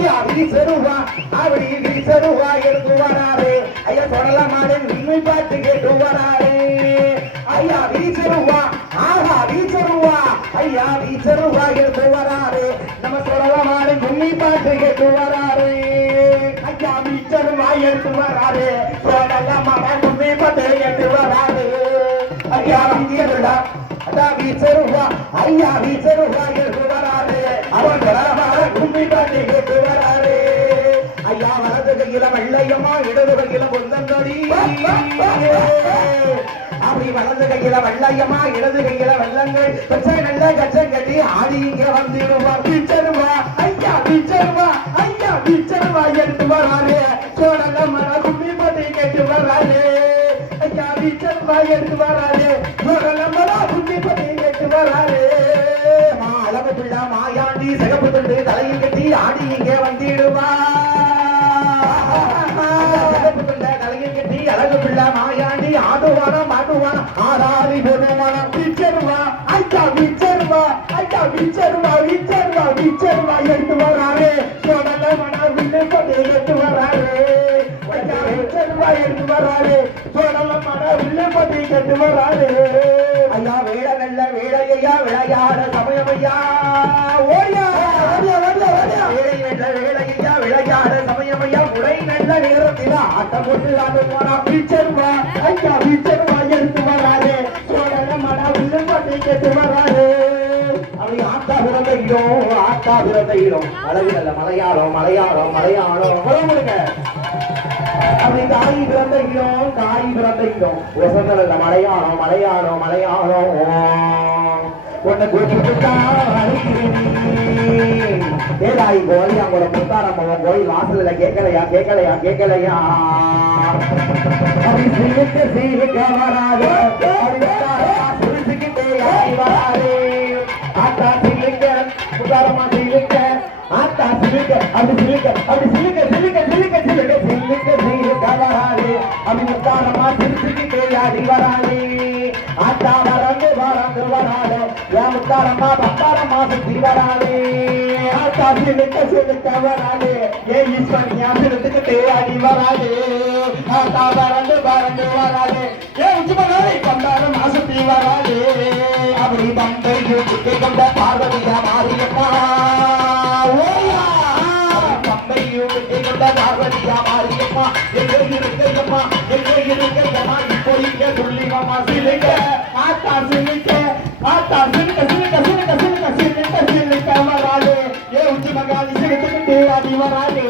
ஐயா வீசருவா அப்படி வீசருவா எடுத்து வராரு ஐயா தொடலாமாடு உண்மை பார்த்து கேட்டு வராரு ஐயா வீசருவா ஆஹா வீசருவா ஐயா வீசருவா எடுத்து வராரு நம்ம தொடலாமாடு உண்மை பார்த்து கேட்டு வராரு ஐயா வீசருவா எடுத்து வராரு தொடலாமாடு உண்மை பார்த்து கேட்டு வராரு ஐயா வீசருடா வீசருவா ஐயா வீசருவா எடுத்து வராரு அவன் கும்மி பாட்டி கேட்டு வராரு ஐயா வலது கையில வெள்ளையம்மா இடது கையில பொந்தங்கடி அப்படி வலது கையில வெள்ளையம்மா இடது கையில வெள்ளங்கள் பச்சை நல்ல கச்சம் கட்டி ஆடி இங்க வந்துடுவா பிச்சருவா ஐயா பிச்சருவா ஐயா பிச்சருவா எடுத்து வராரு சோழங்க மர கும்மி பாட்டி கேட்டு வராரு ஐயா பிச்சருவா எடுத்து வராரு சோழங்க மர கும்மி பாட்டி கேட்டு வராரு அழகு பிள்ளை மாயாண்டி சிகப்பு துண்டு தலையில் கட்டி ஆடி இங்கே வந்திடுவா சிகப்பு துண்டை தலையில் கட்டி அழகு பிள்ளை மாயாண்டி ஆடுவானம் மாட்டுவானம் ஆடாதி போனவானம் பிச்சருவா ஐயா பிச்சருவா ஐயா பிச்சருவா பிச்சருவா பிச்சருவா எடுத்து வராரு சோழல மன விண்ணு கொண்டு எடுத்து வராரு ஐயா பிச்சருவா எடுத்து வராரு சோழல மன விண்ணு கொண்டு எடுத்து வராரு ஐயா வேட நல்ல வேடையா விளையாட சமயமையா ஓடியா வேடை நல்ல வேடையா விளையாட சமயமையா உடை நல்ல நேரத்தில் ஆட்டம் போட்டு ஆடு போனா பிச்சருவா ஐயா பிச்சருவா எடுத்து வராரு சோழல மன விண்ணு கொண்டு எடுத்து வராரு அப்படி ஆட்டா பிறந்த ஈரம் அழகு நல்ல மலையாளம் மலையாளம் மலையாளம் கொடுங்க அப்படி காய் பிறந்த இடம் வசந்தல மலையாளம் மலையாளம் மலையாளம் உன்னை ஏதாய் கோழி அவங்களோட முத்தாரம்மன் கோயில் வாசல்ல கேட்கலையா அப்படி சீருக்க வராது சிரிச்சுக்கிட்டே வராது ஆத்தா சிரிக்க முத்தாரம்மா சிரிக்க ஆத்தா சிரிக்க அப்படி சிரிக்க வராது அப்படி முத்தாரம்மா சிரிச்சுக்கிட்டே ஆடி வராது ஆத்தா வராது என் முத்தாரம்மா பத்தாரம்மா சுத்தி வராது ஆத்தா சிரிக்க வராது ஏன் ஈஸ்வரியா சிரிச்சுக்கிட்டே ஆடி வராது ஆத்தா வராது வராது ஏன் உச்சுமலை பத்தாரம்மா சுத்தி வராது அப்படி பம்பை கொண்ட பார்வதியா மாரியம்மா பார்வதியா மாரியம்மா எங்கே இருக்கையம்மா இப்போ இங்க துள்ளிவம்மா சிலுக்க ஆத்தா சிலுக்க வராது ஏ உச்சி மகாலி சிலுக்கிட்டு அடி வராது